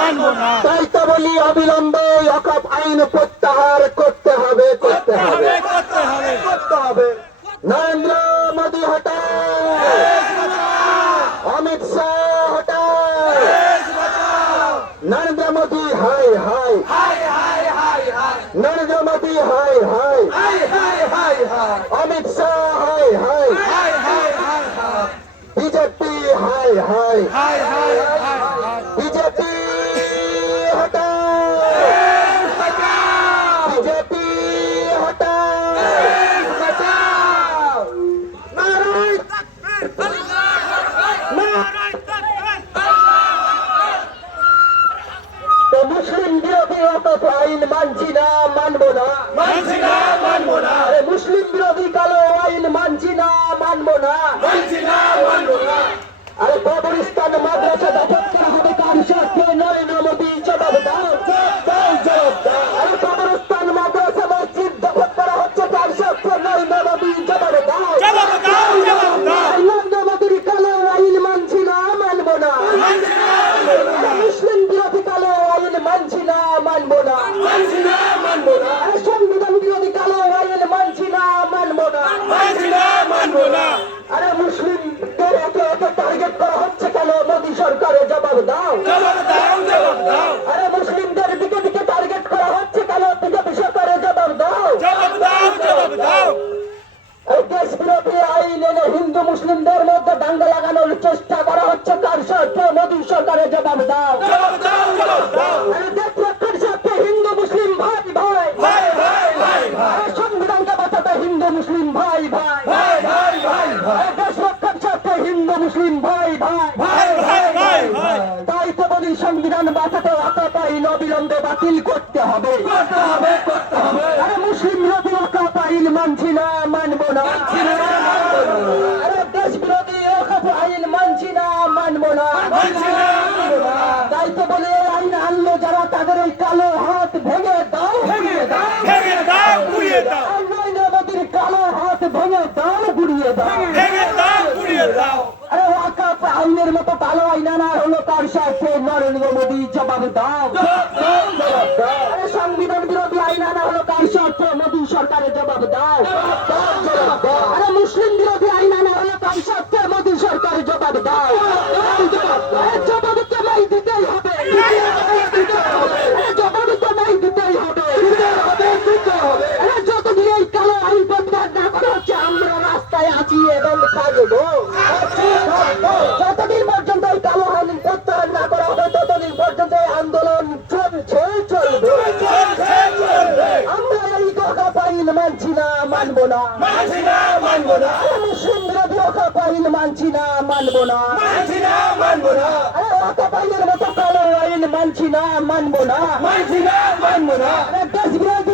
মানবো না। তাই তো বলি অবিলম্বে ওয়াকফ আইন প্রত্যাহার করতে হবে, করতে হবে, করতে হবে, করতে হবে। নরেন্দ্র মোদী হটাও, অমিত শাহ হটাও, Narendra Modi high high, Narendra Modi high high, Amit Shah high high, BJP high high, BJP হটাও, বিজেপি হটাও, নারায়ণ তো মুসলিম বিরোধী ওয়াকফ আইন মানছি না, মানবো না, মানছি না, মানবো না, আরে মুসলিম বিরোধী কালো আইন মানছি না, মানবো না, মানছি না, মানবো না। আরে কবরস্থান মাদ্রাসা দখল করা হবে কার সাথে? নরেন্দ্র মোদী জবাব দাও, আরে কবরস্থান মাদ্রাসা মসজিদ দখল করা হচ্ছে কার সাথে? নরেন্দ্র মোদী জবাব দাও, জবাব দাও, জবাব দাও। নরেন্দ্র মোদীর কালো আইন মানছি না, মানবো না, মানছি না, মানবো না, মুসলিম বিরোধী কালো আইন মানছি না, মানবো না, মানছি না, মানবো না, আরে সংবিধান বিরোধী কালো আইন মানছি না, মানবো না, মানছি না, মানবো না। আরে মুসলিমদের একে একে টার্গেট করা হচ্ছে কেন? মোদী সরকারের জবাব দাও, জবাব দাও, জবাব দাও, আরে মুসলিমদের দিকে দিকে টার্গেট করা হচ্ছে কেন? বিজেপি সরকারের জবাব দাও, জবাব দাও, জবাব দাও। এই দেশ বিরোধী আইন এনে হিন্দু মুসলিমদের মধ্যে দাঙ্গা লাগানোর চেষ্টা করা হচ্ছে কার সাথে? মোদী সরকারের জবাব দাও, জবাব দাও, জবাব দাও। আরে দেশ রক্ষার সাথে হিন্দু মুসলিম ভাই ভাই, ভাই, ভাই, ভাই, ভাই, আরে সংবিধানকে বাঁচাতে হিন্দু মুসলিম ভাই ভাই, ভাই, ভাই, ভাই, ভাই, আরে দেশ রক্ষার সাথে হিন্দু মুসলিম ভাই ভাই, ভাই, ভাই, ভাই, ভাই। তাই তো বলি সংবিধান বাঁচাতে ওয়াকফ আইন অবিলম্বে বাতিল করতে হবে, করতে হবে, করতে হবে। আরে মুসলিম বিরোধী ওয়াকফ আইন মানছি না, মানবো না, আরে দেশ বিরোধী ওয়াকফ আইন মানছি না, মানবো না, মানছি না, মানবো না। তাই তো বলি এই আইন আনলো যারা তাদের এই কালো হাত ভেঙে দাও, ভেঙে দাও, ভেঙে দাও, পুড়িয়ে দাও, আর নরেন্দ্র মোদীর কালো হাত ভেঙে দাও, গুড়িয়ে দাও, ভেঙে দাও, পুড়িয়ে দাও। আরে ওয়াকফ আইনের মতো কালো আইন আনা হলো তার সাথে? নরেন্দ্র মোদী জবাব দাও, আরে সংবিধান বিরোধী আইন আনা হলো কার সাথে? মোদী সরকারের জবাব দাও, আরে মুসলিম বিরোধী আইন আনা হলো কার সাথে? মোদী সরকারের জবাব দাও, আরে জবাব তোমায় দিতেই হবে, আরে জবাব তোমায় দিতেই হবে, আরে যতদিন এই কালো আইন প্রত্যাহার না করা হচ্ছে আমরা রাস্তায় আছি এবং থাকবো, যতদিন পর্যন্ত এই কালো আইন প্রত্যাহার না করা হবে ততদিন পর্যন্ত এই আন্দোলন চলছে, চলবে, চলছে, চলবে। আমরা এই ওয়াকফ আইন মানছি না, মানবো না, মানছি না, মানবো না, আরে মুসলিম বিরোধী ওয়াকফ আইন মানছি না, মানবো না, মানছি না, মানবো না, আরে ওয়াকফ আইনের মতো কালো আইন মানছি না, মানবো না, মানছি না, মানবো না। আরে